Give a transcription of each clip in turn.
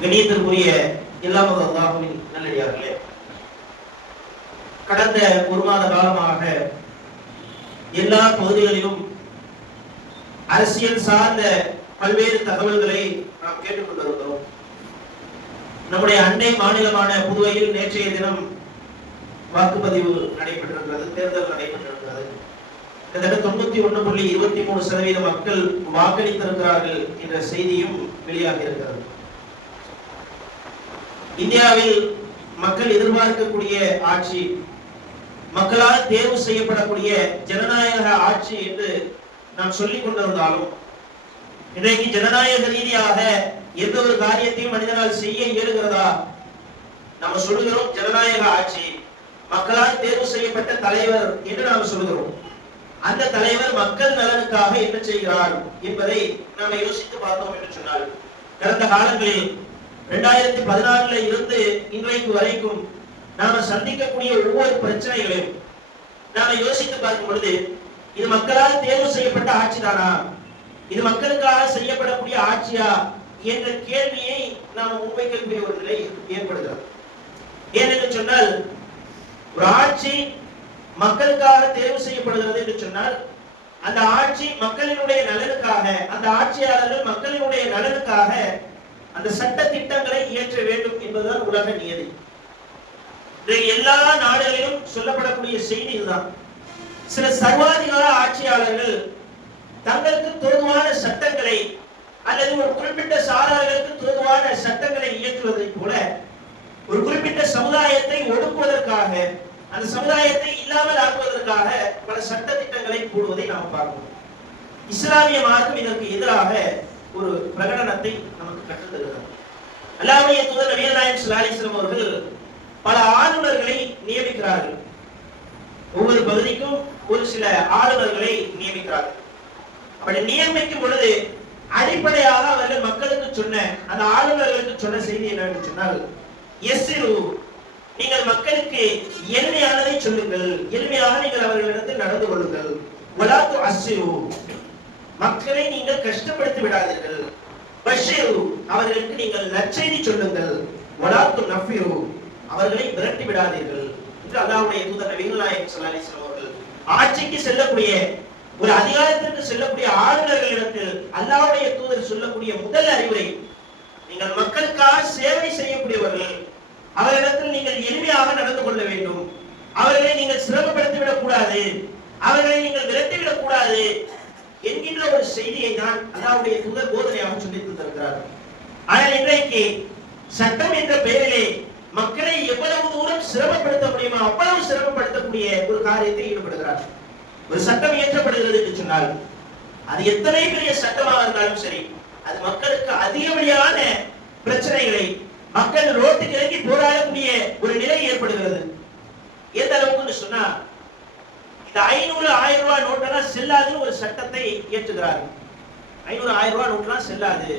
கணியத்திற்குரிய எல்லாம் அல்லாஹ்வின் நல்லடியார்களே, கடந்த ஒரு மாத காலமாக எல்லா பகுதிகளிலும் அரசியல் சார்ந்த பல்வேறு தகவல்களை நாம் கேட்டுக்கொண்டிருக்கிறோம். நம்முடைய அண்டை மாநிலமான புதுவையில் நேற்றைய தினம் வாக்குப்பதிவு நடைபெற்றிருக்கிறது, தேர்தல் நடைபெற்றிருக்கிறது. கிட்டத்தட்ட 91.23% மக்கள் வாக்களித்திருக்கிறார்கள் என்ற செய்தியும் வெளியாகி இருக்கிறது. இந்தியாவில் மக்கள் எதிர்பார்க்கக்கூடிய ஆட்சி, மக்களால் தேர்வு செய்யப்படக்கூடிய ஜனநாயக ஆட்சி என்று நாம் சொல்லிக் கொண்டிருந்தாலும், இன்றைக்கு ஜனநாயக ரீதியாக எந்த ஒரு காரியத்தையும் மனிதனால் செய்ய இயலுகிறதா? நம்ம சொல்லுகிறோம் ஜனநாயக ஆட்சி, மக்களால் தேர்வு செய்யப்பட்ட தலைவர் என்று நாம் சொல்லுகிறோம். அந்த தலைவர் மக்கள் நலனுக்காக என்ன செய்கிறார் என்பதை நாம் யோசித்து பார்த்தோம் என்று சொன்னால், கடந்த காலங்களில் 2014 இருந்து இன்றைக்கு வரைக்கும் நாம சந்திக்கக்கூடிய ஒவ்வொரு பிரச்சனைகளையும் நாம யோசித்து பார்க்கும் பொழுது, இது மக்களால் தேர்வு செய்யப்பட்ட ஆட்சி தானா, இது மக்களுக்காக செய்யப்படக்கூடிய ஆட்சியா என்ற கேள்வியை நாம் முன்வைக்கக்கூடிய ஒரு நிலை ஏற்படுகிறது. ஏனென்று சொன்னால், ஒரு ஆட்சி மக்களுக்காக தேர்வு செய்யப்படுகிறது என்று சொன்னால், அந்த ஆட்சி மக்களினுடைய நலனுக்காக, அந்த ஆட்சியாளர்கள் மக்களினுடைய நலனுக்காக அந்த சட்ட திட்டங்களை இயற்ற வேண்டும் என்பதுதான் உலக நியதி. எல்லா நாடுகளிலும் சொல்லப்படக்கூடிய செய்தி இதுதான். சில சர்வாதிகார ஆட்சியாளர்கள் தங்களுக்கு தோதுவான சட்டங்களை அல்லது ஒரு குறிப்பிட்ட சாரார்களுக்கு தோதுவான சட்டங்களை இயற்றுவதை போல ஒரு குறிப்பிட்ட சமுதாயத்தை ஒடுக்குவதற்காக, அந்த சமுதாயத்தை இல்லாமல் ஆக்குவதற்காக பல சட்ட திட்டங்களை போடுவதை நாம் பார்க்கிறோம். இஸ்லாமிய மார்க்கம் இதற்கு எதிராக ஒரு பிரகடனத்தை நமக்கு கற்றுத் தருகிறார். அல்லாஹ்வுடைய தூதர் நபிகள் நாயகம் ஸல்லல்லாஹு அலைஹி வஸல்லம் அவர்கள் பல ஆளுநர்களை நியமிக்கிறார்கள். ஒவ்வொரு பகுதிக்கும் ஒரு சில ஆளுநர்களை நியமிக்கிறார்கள். அப்படி நியமிக்கும் பொழுது அடிப்படையாக அவர்கள் மக்களுக்கு சொன்ன, அந்த ஆளுநர்களுக்கு சொன்ன செய்தி என்னன்னு சொன்னால், யஸ்ஸிரு, நீங்கள் மக்களுக்கு எளிமையானதை சொல்லுங்கள், எளிமையாக நீங்கள் அவர்களிடத்தில் நடந்து கொள்ளுங்கள். வலா துஅஸ்ஸிரு, மக்களை நீங்கள் கஷ்டப்படுத்தி விடாதீர்கள். பஷ்ஷிரு, அவர்களுக்கு நீங்கள் நற்செய்தி சொல்லுங்கள். வலா துனஃபிரு, அவர்களை விரட்டி விடாதீர்கள் என்று அல்லாஹ்வுடைய தூதர் நபிகள் நாயகம் ஸல்லல்லாஹு அலைஹி வஸல்லம் அவர்கள் ஆட்சிக்கு செல்லக்கூடிய, ஒரு அதிகாரத்திற்கு செல்லக்கூடிய ஆளுநர்களிடத்தில் அல்லாஹ்வுடைய தூதர் சொல்லக்கூடிய முதல் அறிவுரை, நீங்கள் மக்களுக்காக சேவை செய்யக்கூடியவர்கள், அவர்களிடத்தில் நீங்கள் எளிமையாக நடந்து கொள்ள வேண்டும், அவர்களை நீங்கள் சிரமப்படுத்தி விடக் கூடாது, அவர்களை நீங்கள் விரட்டி விடக் கூடாது என்கின்ற ஒரு செய்தியை தான் அல்லாஹ்வுடைய தூதர் போதனையாக சொல்லி தந்திருக்கிறார். ஆனால் இன்றைக்கு சட்டம் என்ற பெயரிலே மக்களை எவ்வளவு தூரம் சிரமப்படுத்த முடியுமோ அவ்வளவு சிரமப்படுத்தக்கூடிய ஒரு காரியத்தை ஈடுபடுகிறார். ஒரு சட்டம் இயற்றப்படுகிறது என்று சொன்னால், அது எத்தனை பெரிய சட்டமாக இருந்தாலும் சரி, அது மக்களுக்கு அதிகப்படியான பிரச்சனைகளை, மக்கள் ரோட்டுக்கு இறங்கி போராடக்கூடிய ஒரு நிலை ஏற்படுகிறது. எந்த அளவுக்கு சொன்னா, இந்த 500 1000 ரூபாய் நோட்டெல்லாம் செல்லாதுன்னு ஒரு சட்டத்தை இயற்றுகிறார்கள். 500 1000 ரூபாய் நோட்டெல்லாம் செல்லாது,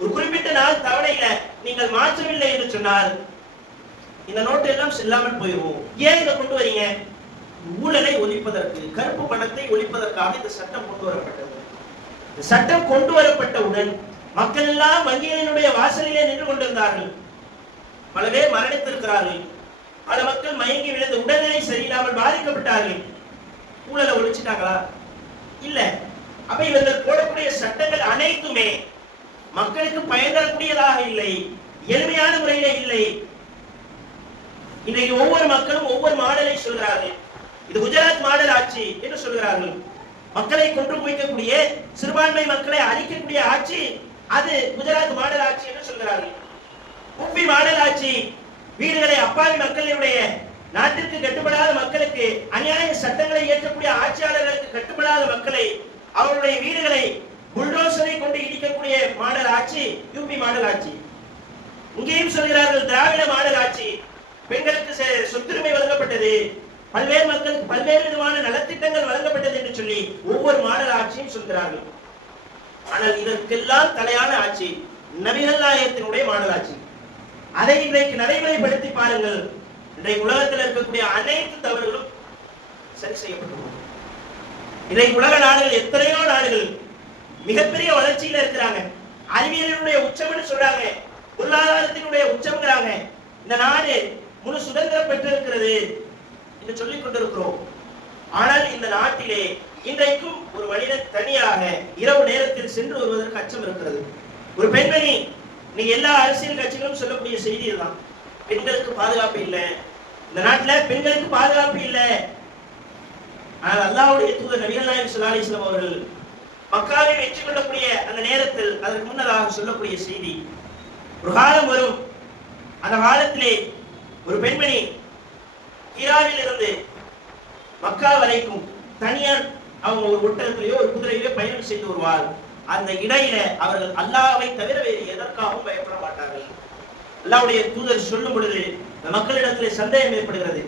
ஒரு குறிப்பிட்ட நாள் தவணையில நீங்கள் மாற்றவில்லை என்று சொன்னால் இந்த நோட்டு எல்லாம் செல்லாமல் போயிடும். ஏன் இதை கொண்டு வரீங்க? ஊழலை ஒழிப்பதற்கு, கருப்பு பணத்தை ஒழிப்பதற்காக இந்த சட்டம் கொண்டு வரப்பட்டது. இந்த சட்டம் கொண்டு வரப்பட்டவுடன் மக்கள் எல்லாம் வங்கிகளினுடைய வாசலிலே நின்று கொண்டிருந்தார்கள். பல பேர் மரணித்திருக்கிறார்கள், பல மக்கள் மயங்கி விழுந்து உடல்நிலை சரியில்லாமல் பாதிக்கப்பட்டார்கள். ஊழலை ஒழிச்சிட்டாங்களா? இல்ல. அப்ப இவர்கள் போடக்கூடிய சட்டங்கள் அனைத்துமே மக்களுக்கு பயன் தரக்கூடியதாக இல்லை, எளிமையான முறையில இல்லை. இன்றைக்கு ஒவ்வொரு மக்களும் ஒவ்வொரு மாடலை சொல்கிறார்கள். இது குஜராத் மாடல் ஆட்சி என்று சொல்கிறார்கள். மக்களை கொன்று குவிக்கக்கூடிய, சிறுபான்மை மக்களை அழிக்கக்கூடிய ஆட்சி, அது குஜராத் மாடல் ஆட்சி என்று சொல்கிறார்கள். உப்பி மாடல் ஆட்சி, வீடுகளை அப்பாவி மக்களுடைய, நாட்டிற்கு கட்டுப்படாத மக்களுக்கு, அநியாய சட்டங்களை இயற்றக்கூடிய ஆட்சியாளர்களுக்கு கட்டுப்படாத மக்களை, அவருடைய வீடுகளை புல்டோசரை கொண்டு இடிக்கக்கூடிய மாடல் ஆட்சி யூபி மாடல் ஆட்சி. இங்கேயும் சொல்கிறார்கள் திராவிட மாடல் ஆட்சி, பெண்களுக்கு சொத்துரிமை வழங்கப்பட்டது, பல்வேறு மக்களுக்கு பல்வேறு விதமான நலத்திட்டங்கள் வழங்கப்பட்டது என்று சொல்லி ஒவ்வொரு மாடல் ஆட்சியும் சொல்கிறார்கள். ஆனால் இதற்கெல்லாம் தலையான ஆட்சி நபிகள் நாயகத்தினுடைய மாடல் ஆட்சி. அதை இன்றைக்கு நடைமுறைப்படுத்தி பாருங்கள். இன்றைக்கு உலகத்தில் இருக்கக்கூடிய அனைத்து தவறுகளும் சரி செய்யப்பட்டுள்ளது. இன்றைக்கு உலக நாடுகள், எத்தனையோ நாடுகள் மிகப்பெரிய வளர்ச்சியில இருக்கிறாங்க, அறிவியலினுடைய உச்சம்னு சொல்றாங்க. பொருளாதாரத்தினுடைய உச்சம்ங்கிறாங்க. இந்த நாடு முழு சுதந்திரம் பெற்றிருக்கிறது என்று சொல்லிக் கொண்டிருக்கிறோம். ஆனால் இந்த நாட்டிலே இன்றைக்கும் ஒரு மனிதன் தனியாக இரவு நேரத்தில் சென்று வருவதற்கு அச்சம் இருக்கிறது. ஒரு பெண்மணி, நீங்க எல்லா அரசியல் கட்சிகளும் சொல்லக்கூடிய செய்தி தான், பெண்களுக்கு பாதுகாப்பு இல்லை, இந்த நாட்டில் பெண்களுக்கு பாதுகாப்பு இல்லை. ஆனால் அல்லாஹ்வுடைய தூதர் நபிகள் நாயகம் ஸல்லல்லாஹு அலைஹி வஸல்லம் அவர்கள் மக்காவை வெற்றி கொள்ளக்கூடிய அந்த நேரத்தில் அதற்கு முன்னதாக சொல்லக்கூடிய செய்தி, ஒரு காலம் வரும், அந்த காலத்திலே ஒரு பெண்மணி ஈரானில் இருந்து மக்கா வரைக்கும் தனியார் அவங்க ஒரு ஒட்டகத்திலேயோ ஒரு குதிரையிலோ பயணம் செய்து வருவார். அந்த இடையில அவர்கள் அல்லாஹ்வை தவிர வேறு எதற்காகவும் பயப்பட மாட்டார்கள். அல்லாஹ்வுடைய தூதர் சொல்லும் பொழுது மக்களிடத்திலே சந்தேகம் ஏற்படுகிறது.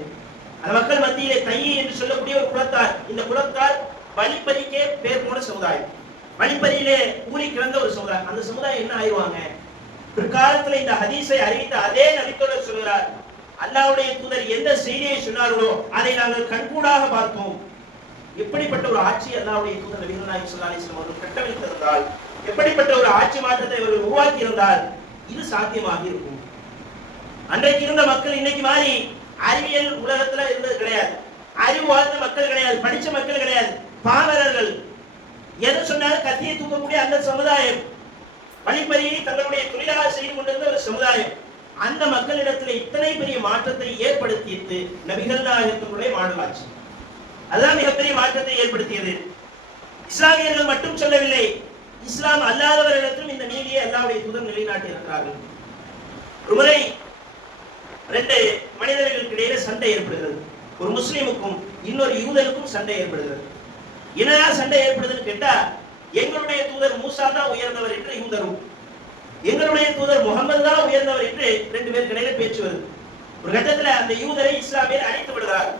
அந்த மக்கள் மத்தியிலே தையி என்று சொல்லக்கூடிய ஒரு குலத்தார், இந்த குலத்தார் வழிப்பறிக்கே பேர் போன சமுதாயம், வழிப்பறியிலே ஊறி கிடந்த ஒரு சமுதாயம். அந்த சமுதாயம் என்ன ஆயிடுவாங்க? பிற்காலத்தில் இந்த ஹதீஸை அறிவித்த அதே நபித்தோழர் சொல்கிறார், அல்லாஹ்வுடைய தூதர் எந்த செய்தியை சொன்னார்களோ அதை நாங்கள் கண்கூடாக பார்த்தோம். எப்படிப்பட்ட ஒரு ஆட்சி அல்லாஹ்வுடைய தூதர் நபிகள் நாயகம் ஸல்லல்லாஹு அலைஹி வஸல்லம் அவர்கள் கட்டமைத்திருந்தால், எப்படிப்பட்ட ஒரு ஆட்சி மாற்றத்தை அவர்கள் உருவாக்கி இருந்தால் இது சாத்தியமாக இருக்கும். அன்றைக்கு இருந்த மக்கள் இன்னைக்கு மாதிரி அறிவியல் உலகத்துல இருந்தது கிடையாது, அறிவு வாழ்ந்த மக்கள் கிடையாது, படிச்ச மக்கள் கிடையாது, பாமரர்கள். எது சொன்னாலும் கத்தியை தூக்கக்கூடிய அந்த சமுதாயம், வழிப்பறியை தங்களுடைய தொழிலாக செய்து கொண்டிருந்த ஒரு சமுதாயம். அந்த மக்களிடத்தில் இத்தனை பெரிய மாற்றத்தை ஏற்படுத்தியது நபிகள் நாயகத்தினுடைய மாடலாட்சி. அதுதான் மிகப்பெரிய மாற்றத்தை ஏற்படுத்தியது. இஸ்லாமியர்கள் மட்டும் சொல்லவில்லை, இஸ்லாம் அல்லாதவர்களிடத்திலும் இந்த நீதியை அல்லாஹ்வுடைய தூதர் நிலைநாட்டி இருக்கிறார்கள். ஒரு முறை ரெண்டு மனிதர்களுக்கு இடையில சண்டை ஏற்படுகிறது. ஒரு முஸ்லிமுக்கும் இன்னொரு யூதனுக்கும் சண்டை ஏற்படுகிறது. என்னடா சண்டை ஏற்படுதுன்னு கேட்டா, எங்களுடைய தூதர் மூசா தான் உயர்ந்தவர் என்று யூதரும், எங்களுடைய தூதர் முகமது தான் உயர்ந்தவர் என்று ரெண்டு பேருக்கு இடையில பேச்சு வருது. ஒரு கட்டத்துல அந்த யூதரை இஸ்லாமியர் அழைத்து விடுகிறார்.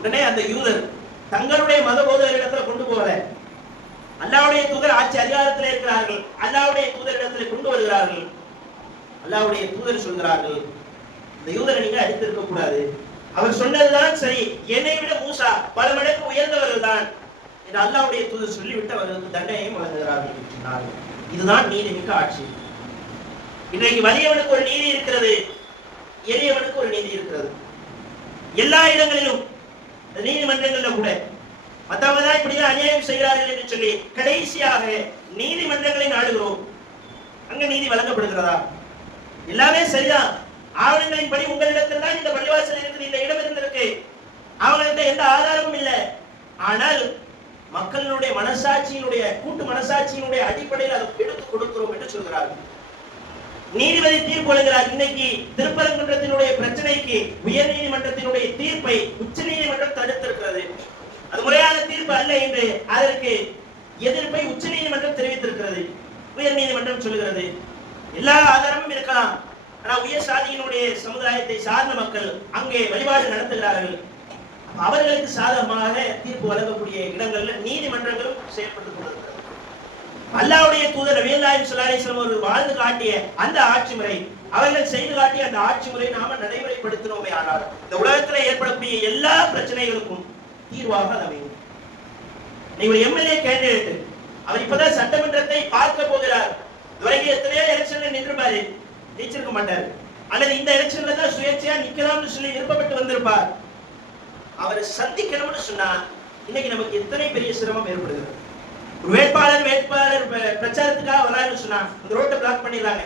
உடனே அந்த யூதர் தங்களுடைய மத போதகரிடத்துல கொண்டு போகல, அல்லாஹ்வுடைய தூதர் ஆட்சி அதிகாரத்தில் இருக்கிறார்கள், அல்லாஹ்வுடைய தூதரிடத்தில் கொண்டு வருகிறார்கள். அல்லாஹ்வுடைய தூதர் சொல்கிறார்கள், இந்த யூதரை நீங்க அடித்திருக்க கூடாது, அவர் சொன்னதுதான் சரி, என்னை விட மூசா பல மடங்கு உயர்ந்தவர்கள் தான் என்று அல்லாஹ்வுடைய தூதர் சொல்லிவிட்டு அவர்களுக்கு தண்டனையும் வழங்குகிறார்கள். இதுதான் நீதிமிக்க ஆட்சி. இன்றைக்கு வலியவனுக்கு ஒரு நீதி இருக்கிறது, எளியவனுக்கு ஒரு நீதி இருக்கிறது. எல்லா இடங்களிலும் நீதிமன்றங்கள்ல கூட மற்றவங்க தான் இப்படிதான் அநியாயம் செய்கிறார்கள் என்று சொல்லி கடைசியாக நீதிமன்றங்களை நாடுகிறோம். அங்க நீதி வழங்கப்படுகிறதா? எல்லாமே சரிதான், ஆவணங்களின் படி உங்களிடத்தில் தான் இந்த பள்ளிவாசல் இருக்குது, இந்த இடம் இருந்திருக்கு, அவங்கள்ட்ட எந்த ஆதாரமும் இல்லை. ஆனால் மக்களுடைய மனசாட்சியினுடைய கூட்டு மனசாட்சியினுடைய அடிப்படையில் அதை எடுத்துக் கொடுக்கிறோம் என்று சொல்கிறார்கள். நீதிபதி தீர்ப்பு வழங்குகிறார். இன்னைக்கு திருப்பரங்குன்றத்தினுடைய பிரச்சனைக்கு உயர் நீதிமன்றத்தினுடைய தீர்ப்பை உச்ச நீதிமன்றம் தடுத்திருக்கிறது. அது முறையான தீர்ப்பு அல்ல என்று அதற்கு எதிர்ப்பை உச்ச நீதிமன்றம் தெரிவித்திருக்கிறது. உயர் நீதிமன்றம் சொல்கிறது எல்லா ஆதாரமும் இருக்கலாம், ஆனால் உயர் சாதியினுடைய சமுதாயத்தை சார்ந்த மக்கள் அங்கே வழிபாடு நடத்துகிறார்கள், அவர்களுக்கு சாதகமாக தீர்ப்பு வழங்கக்கூடிய இடங்கள்ல நீதிமன்றங்களும் செயல்பட்டுக் கொண்டிருக்கிறது. அல்லாஹ்வுடைய தூதர் நபிகள் நாயகம் ஸல்லல்லாஹு அலைஹி வஸல்லம் அவர்கள் வாழ்ந்து காட்டிய அந்த ஆட்சி முறை, அவர்கள் செய்து காட்டிய அந்த ஆட்சி முறை நாம நடைமுறைப்படுத்தினோமே ஆனால் இந்த உலகத்தில் ஏற்படக்கூடிய எல்லா பிரச்சனைகளுக்கும் தீர்வாக அமையும். நீ ஒரு எம்எல்ஏ கேண்டிடேட், அவர் இப்பதான் சட்டமன்றத்தை பார்க்க போகிறார், இதுவரைக்கும் எத்தனையோ எலெக்ஷன்ல நின்றுபாரு, ஜெயிச்சிருக்க மாட்டார், அல்லது இந்த எலெக்ஷன்ல தான் சுயேட்சையா நிக்கலாம்னு சொல்லி விருப்பப்பட்டு வந்திருப்பார். அவரை சந்திக்கணும்னு சொன்னா இன்னைக்கு நமக்கு எத்தனை பெரிய சிரமம் ஏற்படுகிறது. ஒரு வேட்பாளர் பிரச்சாரத்துக்காக வராருன்னு சொன்னா அந்த ரோட்டை பிளாக் பண்ணிடுறாங்க.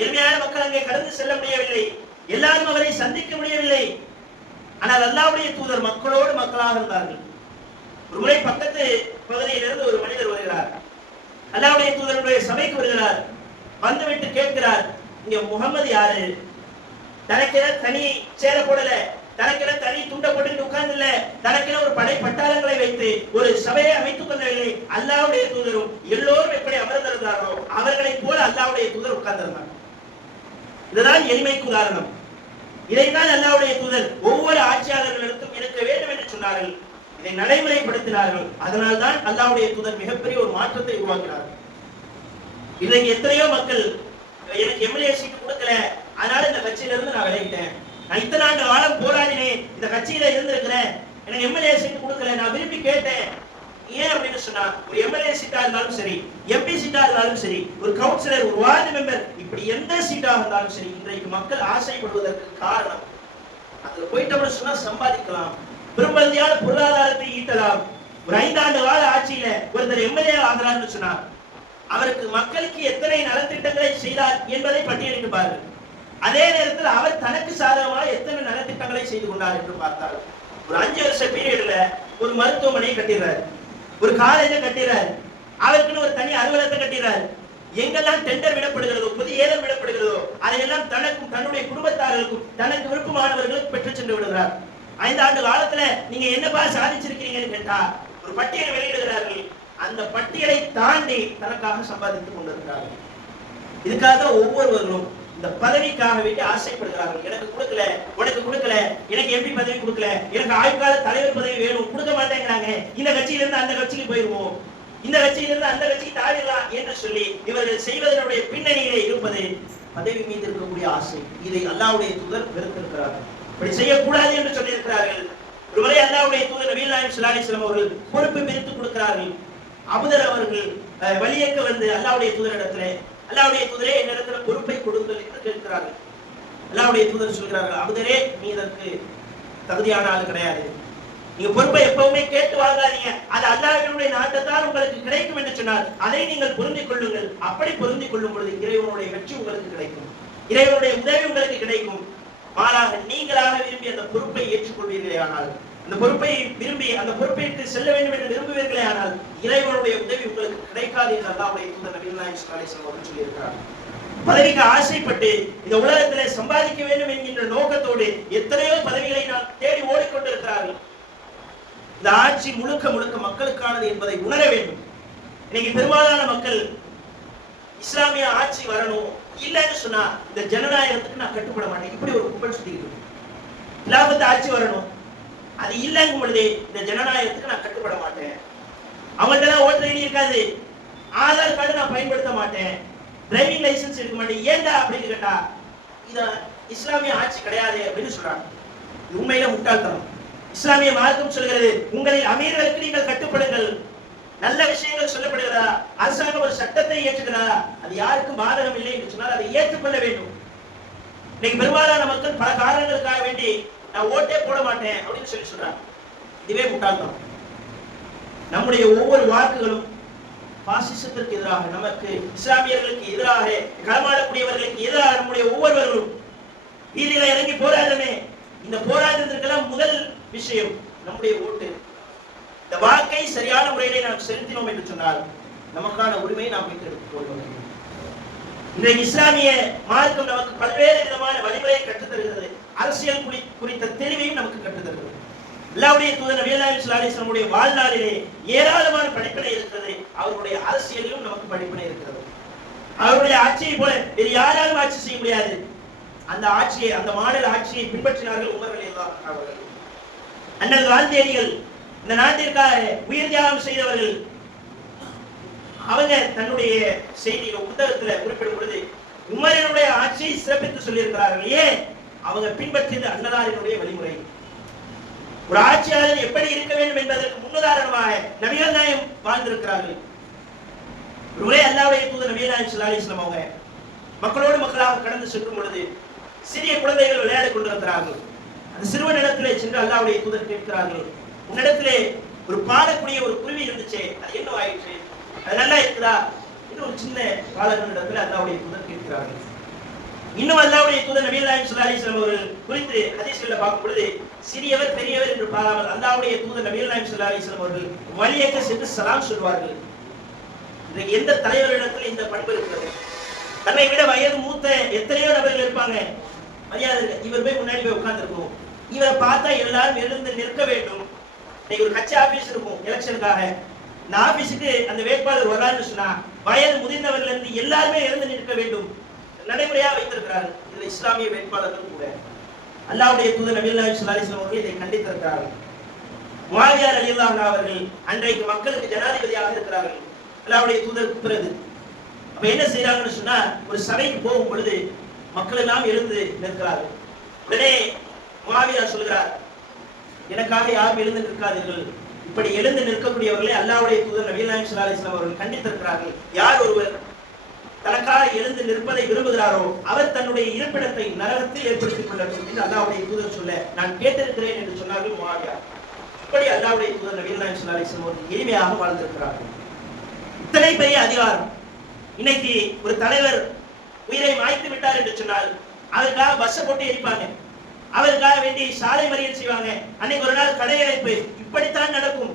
எளிமையான மக்கள் அங்கே கடந்து செல்ல முடியவில்லை, எல்லாரும் அவரை சந்திக்க முடியவில்லை. ஆனால் அல்லாஹ்வுடைய தூதர் மக்களோடு மக்களாக இருந்தார்கள். ஒரு முறை பக்கத்து பகுதியிலிருந்து ஒரு மனிதர் வருகிறார், அல்லாஹ்வுடைய தூதருடைய சபைக்கு வருகிறார். வந்துவிட்டு கேட்கிறார், இங்க முகமது யாரு? தனக்கென தனி சேர போடல, தனக்கென தனி துண்ட போட்டு உட்கார்ந்து இல்ல, தனக்கென ஒரு படை பட்டாளங்களை வைத்து ஒரு சபையை அமைத்துக் கொள்ளவில்லை. அல்லாஹ்வுடைய தூதரும் எல்லோரும் எப்படி அமர்ந்திருந்தார்களோ அவர்களை போல அல்லாஹ்வுடைய தூதர் உட்கார்ந்திருந்தார். இதுதான் எளிமைக்கு உதாரணம். இதைத்தான் அல்லாஹ்வுடைய தூதர் ஒவ்வொரு ஆட்சியாளர்களிடத்தும் இருக்க வேண்டும் என்று சொன்னார்கள். இதை நடைமுறைப்படுத்தினார்கள். அதனால் தான் அல்லாஹ்வுடைய தூதர் மிகப்பெரிய ஒரு மாற்றத்தை உருவாக்கினார். இன்னைக்கு எத்தனையோ மக்கள் எனக்கு எம்எல்ஏ சீட்டு கொடுக்கல, அதனால இந்த கட்சியில இருந்து நான் விலகிட்டேன், நான் இத்தனை ஆண்டு காலம் போராடினேன், இந்த கட்சியில இருந்திருக்கிறேன், எனக்கு எம்எல்ஏ சீட்டு கொடுக்கல, நான் விரும்பி கேட்டேன், ஏன் அப்படின்னு சொன்னா ஒரு எம்எல்ஏ சீட்டா இருந்தாலும் சரி, எம்பி சீட்டா இருந்தாலும் சரி, ஒரு கவுன்சிலர், ஒரு வார்டு மெம்பர், இப்படி எந்த சீட்டா இருந்தாலும் சரி, இன்றைக்கு மக்கள் ஆசைப்படுவதற்கு காரணம் அதுல போயிட்டோம்னு சொன்னா சம்பாதிக்கலாம், பெரும்பகுதியான பொருளாதாரத்தை ஈட்டலாம். ஒரு 5 ஆண்டு கால ஆட்சியில ஒருத்தர் எம்எல்ஏ ஆகிறார்னு சொன்னா அவருக்கு மக்களுக்கு எத்தனை நலத்திட்டங்களை செய்தார் என்பதை பட்டியலிட்டு பாருங்கள். அதே நேரத்தில் அவர் தனக்கு சாதகமாக எத்தனை நலத்திட்டங்களை செய்து கொண்டார் என்று பார்த்தார். ஒரு 5 வருஷ பீரியட்ல ஒரு மருத்துவமனையை கட்டிடுறாரு, ஒரு காலேஜை கட்டிடுறாரு, அவருக்குன்னு ஒரு தனி அலுவலகத்தை கட்டிடுறாரு. எங்கெல்லாம் டெண்டர் விடப்படுகிறதோ, பொது ஏலம் விடப்படுகிறதோ அதையெல்லாம் தனக்கும் தன்னுடைய குடும்பத்தார்களுக்கும் தனக்கு விருப்பமானவர்களுக்கு பெற்று சென்று விடுகிறார். 5 ஆண்டு காலத்துல நீங்க என்னப்பா சாதிச்சிருக்கீங்கன்னு கேட்டா ஒரு பட்டியலை வெளியிடுகிறார்கள். அந்த பட்டியலை தாண்டி தனக்காக சம்பாதித்துக் கொண்டிருக்கிறார்கள். இதுக்காக ஒவ்வொருவரும் இந்த பதவிக்காக வேண்டி ஆசைப்படுகிறார்கள். எனக்கு கொடுக்கல, உனக்கு கொடுக்கல, எனக்கு எம்பி பதவி கொடுக்கல, எனக்கு ஆயுட்கால தலைவர் பதவி வேணும், கொடுக்க மாட்டேங்கிறாங்க, இந்த கட்சியிலிருந்து அந்த கட்சிக்கு போயிருவோம், இந்த கட்சியிலிருந்து அந்த கட்சிக்கு தாவிடலாம் என்று சொல்லி இவர்கள் செய்வதனுடைய பின்னணியிலே இருப்பது பதவி மீது இருக்கக்கூடிய ஆசை. இதை அல்லாஹ்வுடைய தூதர் வெறுத்திருக்கிறார்கள். இப்படி செய்யக்கூடாது என்று சொல்லியிருக்கிறார்கள். ஒருமுறை அல்லாஹ்வுடைய தூதர் நபிகள் நாயகம் ஸல்லல்லாஹு அலைஹி வஸல்லம் அவர்கள் பொறுப்பு பிரித்து கொடுக்கிறார்கள். அபூதர் அவர்கள் வலியக்க வந்து அல்லாஹ்வுடைய தூதரிடத்திலே, அல்லாஹ்வுடைய தூதரே என்னிடத்துல பொறுப்பை கொடுங்கள் என்று கேட்கிறார்கள். அல்லாஹ்வுடைய தூதர் சொல்கிறார்கள், அபூதரே நீ இதற்கு தகுதியான ஆள் கிடையாது, நீங்க பொறுப்பை எப்பவுமே கேட்டு வாங்காதீங்க, அது அல்லாஹ்வினுடைய நாட்டத்தால் உங்களுக்கு கிடைக்கும் என்று சொன்னார். அதை நீங்கள் பொருந்திக் கொள்ளுங்கள். அப்படி பொருந்திக் கொள்ளும் பொழுது இறைவனுடைய வெற்றி உங்களுக்கு கிடைக்கும், இறைவனுடைய உதவி உங்களுக்கு கிடைக்கும். மாறாக நீங்களாக விரும்பி அந்த பொறுப்பை ஏற்றுக்கொள்வீர்களே ஆனால், அந்த பொறுப்பை விரும்பி அந்த பொறுப்பேற்று செல்ல வேண்டும் என்று விரும்புவீர்களே ஆனால் இறைவனுடைய உதவி உங்களுக்கு கிடைக்காது என்று அல்லாஹ்வுடைய தூதர் நபிகள் நாயகம் ஸல்லல்லாஹு அலைஹி வஸல்லம் அவர்கள் சொல்லியிருக்கிறார். பதவிக்கு ஆசைப்பட்டு இந்த உலகத்திலே சம்பாதிக்க வேண்டும் என்கின்ற நோக்கத்தோடு எத்தனையோ பதவிகளை நான் தேடி ஓடிக்கொண்டிருக்கிறார்கள். இந்த ஆட்சி முழுக்க முழுக்க மக்களுக்கானது என்பதை உணர வேண்டும். இன்னைக்கு பெரும்பாலான மக்கள் இஸ்லாமிய ஆட்சி வரணும், இல்லைன்னு சொன்னா இந்த ஜனநாயகத்துக்கு நான் கட்டுப்பட மாட்டேன், இப்படி ஒரு கும்பல் சுத்திக்கிட்டு இலாபத்து ஆட்சி வரணும், அது இல்லைங்கும் பொழுதே இந்த ஜனநாயகத்துக்கு நான் கட்டுப்பட மாட்டேன், அவங்கள்ட்ட ஓட்டர் ஐடி இருக்காது, ஆதார் கார்டு நான் பயன்படுத்த மாட்டேன், டிரைவிங் லைசன்ஸ் இருக்க மாட்டேன், ஏண்டா அப்படின்னு கேட்டா இத இஸ்லாமிய ஆட்சி கிடையாது அப்படின்னு சொல்றாங்க. உண்மையில முட்டாள்தனம். இஸ்லாமிய மார்க்கம் சொல்கிறது உங்களில் அமீர்களுக்கு நீங்கள் கட்டுப்படுங்கள், நல்ல விஷயங்கள் சொல்லப்படுகிறதா, அரசாங்கம் ஒரு சட்டத்தை ஏற்றுகிறதா, அது யாருக்கும் பாதகம் இல்லை என்று சொன்னால் அதை ஏற்றுக்கொள்ள வேண்டும். இன்னைக்கு பெரும்பாலான மக்கள் பல காரணங்களுக்காக வேண்டி நான் ஓட்டே போட மாட்டேன் அப்படின்னு சொல்லி சொல்றாங்க. இதுவே முட்டாள்தனம். நம்முடைய ஒவ்வொரு வாக்குகளும் பாசிசத்திற்கு எதிராக, நமக்கு இஸ்லாமியர்களுக்கு எதிராக, களமாடக்கூடியவர்களுக்கு எதிராக நம்முடைய ஒவ்வொருவர்களும் வீதியில இறங்கி போராடமே. இந்த போராட்டத்திற்கெல்லாம் முதல் விஷயம் நம்முடைய ஓட்டு. இந்த வாக்கை சரியான முறையிலே நாம் செலுத்தினோம் என்று சொன்னால் நமக்கான உரிமையை நாம் மீட்டெடுத்துக் கொள்வோம். இன்றைக்கு இஸ்லாமிய மார்க்கம் நமக்கு பல்வேறு விதமான வழிமுறையை கற்றுத் தருகிறது. அரசியல் குறித்த தெளிவையும் நமக்கு கற்றுத் தருகிறது. அல்லாஹ்வுடைய தூதர் நபிகள் நாயகம் ஸல்லல்லாஹு அலைஹி வஸல்லம் வாழ்நாளிலே ஏராளமான படிப்பினை இருக்கிறது. அவருடைய அரசியலிலும் நமக்கு படிப்பினை இருக்கிறது. அவருடைய ஆட்சியை போல வேறு யாராலும் ஆட்சி செய்ய முடியாது. அந்த ஆட்சியை, அந்த மாடல் ஆட்சியை பின்பற்றினார்கள் உமர் ரலியல்லாஹு அன்ஹு அவர்கள். அண்ணல் காந்தியடிகள் இந்த நாட்டிற்காக உயிர் தியாகம் செய்தவர்கள். அவங்க தன்னுடைய செய்தியில புத்தகத்துல குறிப்பிடும் பொழுது உமரினுடைய ஆட்சியை சிறப்பித்து சொல்லியிருக்கிறார்கள். ஏன்? அவங்க பின்பற்றியது அன்னலாரினுடைய வழிமுறை. ஒரு ஆட்சியாளர் எப்படி இருக்க வேண்டும் என்பதற்கு முன்னுதாரணமாக நபிகள் நாயகம் வாழ்ந்திருக்கிறார்கள். ஒருமுறை அல்லாஹ்வுடைய தூதர் நபிகள் நாயகம் ஸல்லல்லாஹு அலைஹி வஸல்லம் அவங்க மக்களோடு மக்களாக கடந்து செல்லும் பொழுது சிறிய குழந்தைகள் விளையாடிக் கொண்டிருக்கிறார்கள். அந்த சிறுவனிடத்திலே சென்று அல்லாஹ்வுடைய தூதர் கேட்கிறார்கள், உன்னிடத்திலே ஒரு பாடக்கூடிய ஒரு குருவி இருந்துச்சே, அது என்ன ஆயிற்று, அது நல்லா இருக்குதா என்று ஒரு சின்ன பாலகனிடத்தில் அல்லாஹ்வுடைய தூதர் கேட்கிறார்கள். இன்னும் அல்லாஹ்வுடைய தூதர் நபிகள் நாயகம் ஸல்லல்லாஹு அலைஹி வஸல்லம் அவர்கள் குறித்து ஹதீஸ்களை பார்க்கும் பொழுது சிறியவர் பெரியவர் என்று பாராமல் அல்லாஹ்வுடைய தூதர் நபிகள் நாயகம் ஸல்லல்லாஹு அலைஹி வஸல்லம் அவர்கள் வழியேற்ற சென்று சலாம் சொல்வார்கள். இன்றைக்கு எந்த தலைவரிடத்தில் இந்த பண்பு இருக்கிறது? தன்னை விட வயது மூத்த எத்தனையோ நபர்கள் இருப்பாங்க, மரியாதை இவர் போய் முன்னாடி போய் உட்கார்ந்துருக்கும், இவரை பார்த்தா எல்லாரும் எழுந்து நிற்க வேண்டும். இன்னைக்கு ஒரு கட்சி ஆபீஸ் இருக்கும் எலெக்ஷனுக்காக, இந்த ஆபீஸுக்கு அந்த வேட்பாளர் வரான்னு சொன்னா வயது முதிர்ந்தவர்கள் இருந்து எல்லாருமே எழுந்து நிற்க வேண்டும், நடைமுறையா வைத்திருக்கிறார்கள். இதுல இஸ்லாமிய வேட்பாளர்கள் கூட அல்லாஹ்வுடைய தூதர் நபிகள் நாயகம் ஸல்லல்லாஹு அலைஹி வஸல்லம் அவர்கள் இதை கண்டித்திருக்கிறார்கள். முஆவியா ரலியல்லாஹு அன்ஹு அவர்கள் அன்றைக்கு மக்களுக்கு ஜனாதிபதியாக இருக்கிறார்கள் அல்லாஹ்வுடைய தூதருக்கு பிறகு. அப்ப என்ன செய்யறாங்கன்னு சொன்னா, ஒரு சபைக்கு போகும் பொழுது மக்கள் எல்லாம் எழுந்து நிற்கிறார்கள். உடனே முஆவியா சொல்கிறார், எனக்காக யாரும் எழுந்து நிற்காதீர்கள், இப்படி எழுந்து நிற்கக்கூடியவர்களை அல்லாஹ்வுடைய தூதர் நபி ஸல்லல்லாஹு அலைஹி வஸல்லம் அவர்கள் கண்டித்திருக்கிறார்கள். யார் ஒருவர் தனக்காக எழுந்து நிற்பதை விரும்புகிறாரோ அவர் தன்னுடைய இருப்பிடத்தை நரகத்தில் ஏற்படுத்திக் கொள்ளட்டும் என்று அல்லாஹ்வுடைய தூதர் சொல்ல நான் கேட்டிருக்கிறேன் என்று சொன்னார்கள் முஆவியா. இப்படி அல்லாஹ்வுடைய தூதர் நபி ஸல்லல்லாஹு அலைஹி வஸல்லம் அவர்கள் எளிமையாக வாழ்ந்திருக்கிறார்கள். இத்தனை பெரிய அதிகாரம். இன்னைக்கு ஒரு தலைவர் உயிரை மாய்த்து விட்டார் என்று சொன்னால் அதற்காக பஸ்ஸை போட்டு எரிப்பாங்க, அவருக்காக வேண்டி சாலை மறியல் செய்வாங்க, அன்னைக்கு ஒரு நாள் கடையடைப்பு. இப்படித்தான் நடக்கும்.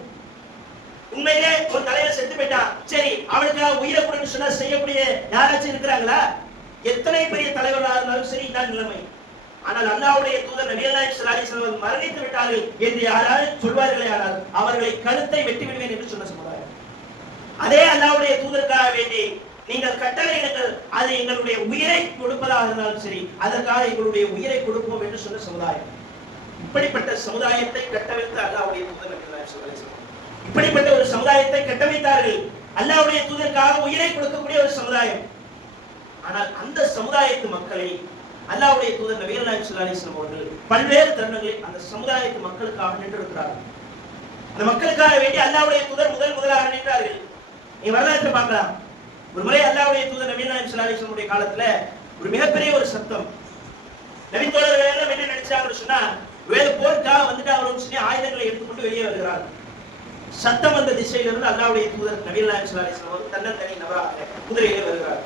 உண்மையிலே ஒரு தலைவர் செத்து போயிட்டான், சரி அவனுக்காக உயிரை கொடுன்னு சொன்னா செய்யக்கூடிய யாராச்சும் இருக்கிறாங்களா? எத்தனை பெரிய தலைவர்களாக இருந்தாலும் சரி இதான் நிலைமை. ஆனால் அல்லாஹ்வுடைய தூதர் நபி ஸல்லல்லாஹு அலைஹி வஸல்லம் மரணித்து விட்டார்கள் என்று யாராவது சொல்வார்களே ஆனால் அவர்களை கழுத்தை வெட்டி விடுவேன் என்று சொன்ன சமுதாயம். அதே அல்லாஹ்வுடைய தூதருக்காக வேண்டி நீங்கள் கட்டளையிடுங்கள், அது எங்களுடைய உயிரை கொடுப்பதாக இருந்தாலும் சரி அதற்காக எங்களுடைய உயிரை கொடுப்போம் என்று சொன்ன சமுதாயம். இப்படிப்பட்ட சமுதாயத்தை கட்டமைத்த அல்லாஹ்வுடைய தூதர் நபி ஸல்லல்லாஹு அலைஹி வஸல்லம் இப்படிப்பட்ட ஒரு சமுதாயத்தை கட்டமைத்தார்கள். அல்லாஹ்வுடைய தூதருக்காக உயிரை கொடுக்கக்கூடிய ஒரு சமுதாயம். ஆனால் அந்த சமுதாயத்து மக்களை அல்லாஹ்வுடைய தூதர் நபி ஸல்லல்லாஹு அலைஹி வஸல்லம் அவர்கள் பல்வேறு தருணங்களில் அந்த சமுதாயத்து மக்களுக்காக நின்றிருக்கிறார்கள். அந்த மக்களுக்காக வேண்டி அல்லாஹ்வுடைய தூதர் முதலாக நின்றார்கள். நீ வரலாற்றை பார்க்கலாம். ஒரு முறை அல்லாஹ்வுடைய தூதர் நபி ஸல்லல்லாஹு அலைஹி வஸல்லம் உடைய காலத்துல ஒரு மிகப்பெரிய ஒரு சத்தம். நபி தோழர்கள் எல்லாம் என்ன நினைச்சாங்கன்னு சொன்னா வேறு போருக்காக வந்துட்டு அவர்கள் சொல்லி ஆயுதங்களை எடுத்துக்கொண்டு வெளியே வருகிறார்கள். சத்தம் வந்த திசையிலிருந்து அல்லாஹ்வுடைய தூதர் நபி ஸல்லல்லாஹு அலைஹி வஸல்லம் தன்னந்தனி நபராக குதிரையிலே வருகிறார்.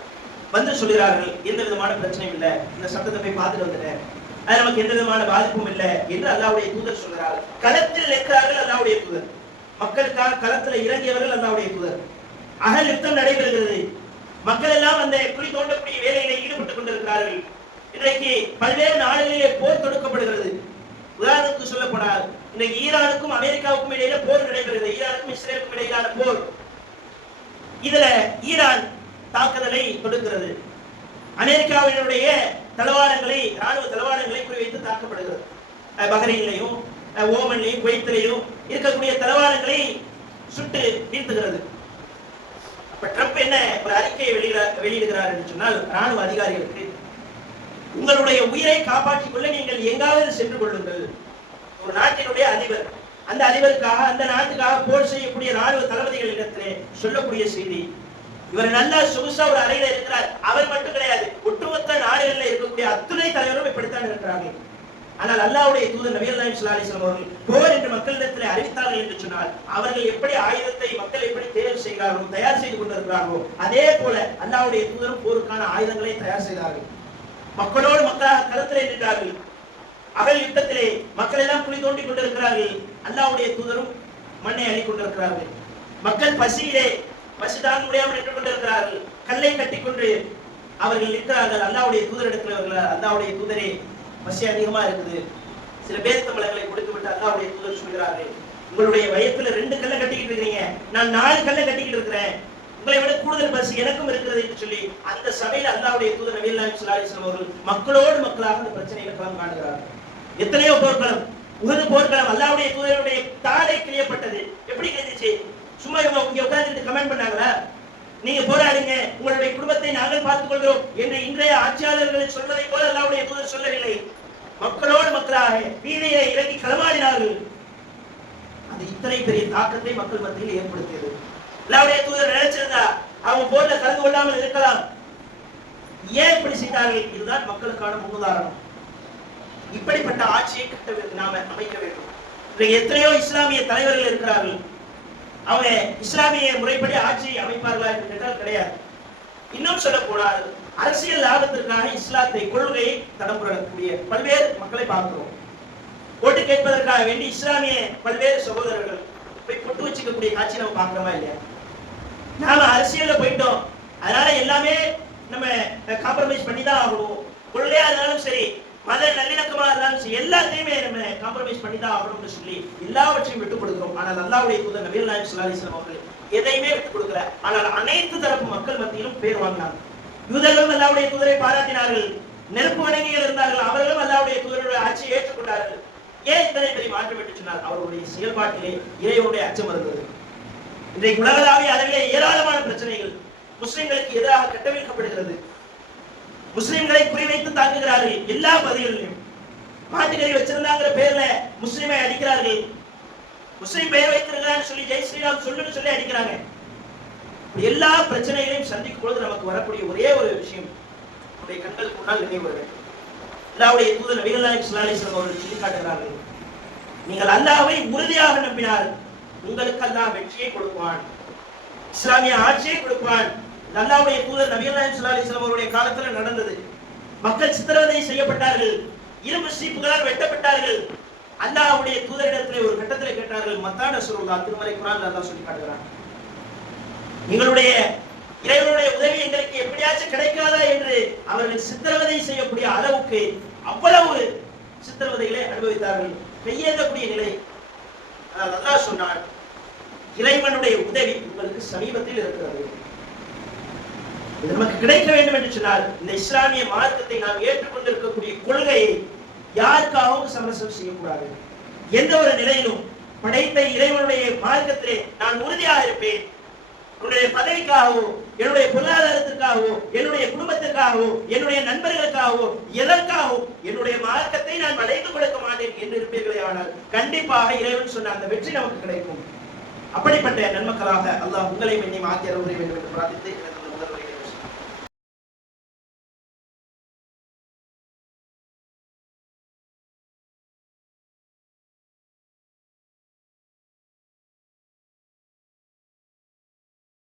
வந்து சொல்கிறார்கள், எந்த விதமான பிரச்சனையும் இல்லை, இந்த சத்தத்தை போய் பார்த்துட்டு வந்துட்டேன், அது நமக்கு எந்த விதமான பாதிப்பும் இல்லை என்று அல்லாஹ்வுடைய தூதர் சொல்கிறார். களத்தில் நிற்கிறார்கள் அல்லாஹ்வுடைய தூதர். மக்களுக்காக களத்தில் இறங்கியவர்கள் அல்லாஹ்வுடைய தூதர். அகல் யுத்தம் நடைபெறுகிறது. மக்கள் எல்லாம் அந்த குழி தோண்டக்கூடிய வேலையிலே ஈடுபட்டுக் கொண்டிருக்கிறார்கள். இன்றைக்கு பல்வேறு நாடுகளிலே போர் தொடுக்கப்படுகிறது. உதாரணத்துக்கு சொல்ல போனால் இன்னைக்கு ஈரானுக்கும் அமெரிக்காவுக்கும் இடையில போர் நடைபெறுகிறது. ஈரானுக்கும் இஸ்ரேலுக்கும் இடையிலான போர். இதுல ஈரான் தாக்குதலை தொடுக்கிறது. அமெரிக்காவினுடைய தளவாடங்களை, ராணுவ தளவாடங்களை குறிவைத்து தாக்கப்படுகிறது. பஹ்ரைன்லையும் ஓமன்லையும் குவைத்திலையும் இருக்கக்கூடிய தளவாடங்களை சுட்டு வீழ்த்துகிறது. ட்ரம்ப் என்ன ஒரு அறிக்கையை வெளியிடுகிறார் என்று சொன்னால், ராணுவ அதிகாரிகளுக்கு உங்களுடைய உயிரை காப்பாற்றிக் கொள்ள நீங்கள் எங்காவது சென்று கொள்ளுங்கள். ஒரு நாட்டினுடைய அதிபர், அந்த அதிபருக்காக அந்த நாட்டுக்காக போர் செய்யக்கூடிய ராணுவ தளபதிகளிடத்திலே சொல்லக்கூடிய செய்தி, இவர் நல்லா சொகுசா ஒரு அறையில இருக்கிறார். அவர் மட்டும் கிடையாது, ஒட்டுமொத்த நாடுகளில் இருக்கக்கூடிய அத்துணை தலைவரும் இப்படித்தான் இருக்கிறார்கள். ஆனால் அல்லாஹ்வுடைய தூதர் நபி ஸல்லல்லாஹு அலைஹி வஸல்லம் அவர்கள் போர் என்று மக்களிடத்தில் அறிவித்தார்கள் என்று சொன்னால் அவர்கள் எப்படி ஆயுதத்தை மக்கள் எப்படி தேர்வு செய்கிறார்களோ, தயார் செய்து கொண்டிருக்கிறார்களோ அதே போல அல்லாஹ்வுடைய தூதரும் போருக்கான ஆயுதங்களை தயார் செய்தார்கள். மக்களோடு மக்களாக களத்திலே நின்றார்கள். அகல் யுத்தத்திலே மக்கள் எல்லாம் குழி தோண்டி கொண்டிருக்கிறார்கள். அல்லாஹ்வுடைய தூதரும் மண்ணை அள்ளி கொண்டிருக்கிறார்கள். மக்கள் பசியிலே பசி தாங்க முடியாமல் நின்று கொண்டிருக்கிறார்கள். கல்லை கட்டிக்கொண்டு அவர்கள் நிற்கிறார்கள். அல்லாஹ்வுடைய தூதரிடத்தில் அவர்கள், அல்லாஹ்வுடைய தூதரே பசி அதிகமா இருக்குது, சில பேரித்தம்பழங்களை கொடுத்து விட்டு அல்லாஹ்வுடைய தூதர் சொல்கிறார்கள், உங்களுடைய வயத்துல 2 கல்லை கட்டிக்கிட்டு இருக்கீங்க, நான் 4 கல்லை கட்டிக்கிட்டு இருக்கிறேன், உங்களை விட கூடுதல் பசி எனக்கும் இருக்கிறது என்று சொல்லி அந்த சபையில் அல்லாஹ்வுடைய தூதர் நபி ஸல்லல்லாஹு அலைஹி வஸல்லம் அவர்கள் மக்களோடு மக்களாக அந்த பிரச்சனைகளை களம் காணுகிறார்கள். எத்தனையோ போர்க்களம், உஹது போர்க்களம், அல்லாஹ்வுடைய தூதருடைய தாடை கிழியப்பட்டது. எப்படி கிழிஞ்சிச்சு? சும்மா இங்க உட்கார்ந்து கமெண்ட் பண்ணாங்களா? நீங்க போராடுங்க, உங்களுடைய குடும்பத்தை நாங்கள் பார்த்துக் கொள்கிறோம் என்று இன்றைய ஆட்சியாளர்கள் சொல்வதை போல அல்லாஹ்வுடைய தூதர் சொல்லவில்லை. மக்களோடு மக்களாக வீதியை இறங்கி களமாடினார்கள். அது இத்தனை பெரிய தாக்கத்தை மக்கள் மத்தியில் ஏற்படுத்தியது. அல்லாஹ்வுடைய தூதர் நினைச்சிருந்தா அவங்க போர்ல கலந்து கொள்ளாமல் இருக்கலாம். ஏன் இப்படி செய்தார்கள்? இதுதான் மக்களுக்கான முன்னுதாரணம். இப்படிப்பட்ட ஆட்சியை நாம அமைக்க வேண்டும். எத்தனையோ இஸ்லாமிய தலைவர்கள் இருக்கிறார்கள். அவங்க இஸ்லாமிய முறைப்படி ஆட்சியை அமைப்பார்களா என்று கேட்டால் கிடையாது. இன்னும் சொல்ல போனால் அரசியல் லாபத்திற்காக இஸ்லாத்தை கொள்கையை தடம்புறக்கூடிய பல்வேறு மக்களை பார்க்கிறோம். ஓட்டு கேட்பதற்காக வேண்டி இஸ்லாமிய பல்வேறு சகோதரர்கள் போய் பொட்டு வச்சுக்கக்கூடிய காட்சி நம்ம பார்க்கிறோமா இல்லையா? நாம அரசியல்ல போயிட்டோம், அதனால எல்லாமே நம்ம காம்ப்ரமைஸ் பண்ணி தான் ஆகணும். கொள்கையா இருந்தாலும் சரி, மத நல்லிணக்கமா இருந்தாலும் சரி, எல்லாத்தையுமே நம்ம காம்ப்ரமைஸ் பண்ணி தான் ஆகணும்னு சொல்லி எல்லாவற்றையும் விட்டுக் கொடுக்கிறோம். ஆனால் அல்லாஹ்வுடைய தூதர் நபி ஸல்லல்லாஹு அலைஹி வஸல்லம் அவர்கள் எதையுமே விட்டுக் கொடுக்கல. ஆனால் அனைத்து தரப்பு மக்கள் மத்தியிலும் பேர் வாங்கினாங்க. யூதர்களும் அல்லாஹ்வுடைய தூதரை பாராட்டினார்கள், நெருப்பு வணங்கிகள் இருந்தார்கள், அவர்களும் அல்லாஹ்வுடைய தூதருடைய ஆட்சியை ஏற்றுக்கொண்டார்கள். ஏன் இத்தனை பெரிய மாற்றம் என்று சொன்னால் அவர்களுடைய செயல்பாட்டிலே இறைவனுடைய அச்சம் இருந்தது. இன்றைக்கு உலகளாவிய அளவிலே ஏராளமான பிரச்சனைகள் முஸ்லிம்களுக்கு எதிராக கட்டமைக்கப்படுகிறது. முஸ்லிம்களை குறிவைத்து தாக்குகிறார்கள். எல்லா பகுதிகளிலும் மாட்டுக்கறி வச்சிருந்தாங்கிற பேர்ல முஸ்லிமை அடிக்கிறார்கள். முஸ்லிம் பெயர் வைத்திருக்கிறான்னு சொல்லி ஜெய் ஸ்ரீராம் சொல்லுன்னு சொல்லி அடிக்கிறாங்க. எல்லா பிரச்சனைகளையும் சந்திக்கும் பொழுது நமக்கு வரக்கூடிய ஒரே ஒரு விஷயம் நம்முடைய கண்களுக்கு முன்னால் நினைவு வர வேண்டும். அல்லாஹ்வுடைய தூதர் நபிகள் நாயகம் ஸல்லல்லாஹு அலைஹி வஸல்லம் அவர்கள் சொல்லி காட்டுகிறார்கள், நீங்கள் அல்லாஹ்வை உறுதியாக நம்பினால் உங்களுக்கு அல்லாஹ் வெற்றியை கொடுப்பான், இஸ்லாமிய ஆட்சியை கொடுப்பான். அல்லாஹ்வுடைய தூதர் நபிகள் நாயகம் ஸல்லல்லாஹு அலைஹி வஸல்லம் அவருடைய காலத்தில் நடந்தது. மக்கள் சித்திரவதை செய்யப்பட்டார்கள், இரும்பு சீப்புகளால் வெட்டப்பட்டார்கள். அல்லாஹ்வுடைய தூதரிடத்தில் ஒரு கட்டத்தில் கேட்டார்கள், மத்தா நஸ்ருல்லாஹ், திருமறை குர்ஆன்ல அல்லாஹ் சொல்லி காட்டுகிறான், எங்களுடைய இறைவனுடைய உதவி எங்களுக்கு எப்படியாச்சும் கிடைக்காதா என்று அவர்கள் சித்திரவதை செய்யக்கூடிய அளவுக்கு அவ்வளவு சித்திரவதைகளை அனுபவித்தார்கள், கையேந்தக்கூடிய நிலை. அல்லாஹ் சொன்னார், இறைவனுடைய உதவி உங்களுக்கு சமீபத்தில் இருக்கிறது. இது நமக்கு கிடைக்க வேண்டும் என்று சொன்னால் இந்த இஸ்லாமிய மார்க்கத்தை நாம் ஏற்றுக்கொண்டிருக்கக்கூடிய கொள்கையை யாருக்காகவும் சமரசம் செய்யக்கூடாது. எந்த ஒரு நிலையிலும் படைத்த இறைவனுடைய மார்க்கத்திலே நான் உறுதியாக இருப்பேன். என்னுடைய பதவிக்காகவோ, என்னுடைய பொருளாதாரத்திற்காகவோ, என்னுடைய குடும்பத்திற்காகவோ, என்னுடைய நண்பர்களுக்காகவோ, எதற்காகவோ என்னுடைய மார்க்கத்தை நான் வளைந்து கொடுக்க மாட்டேன் என்று இருப்பீர்களே, ஆனால் கண்டிப்பாக இறைவன் சொன்ன அந்த வெற்றி நமக்கு கிடைக்கும். அப்படிப்பட்ட நன்மக்களாக அல்லாஹ் உங்களை என்னை மாற்றி அருள் புரிய வேண்டும் என்று பிரார்த்தித்து எனது முதல்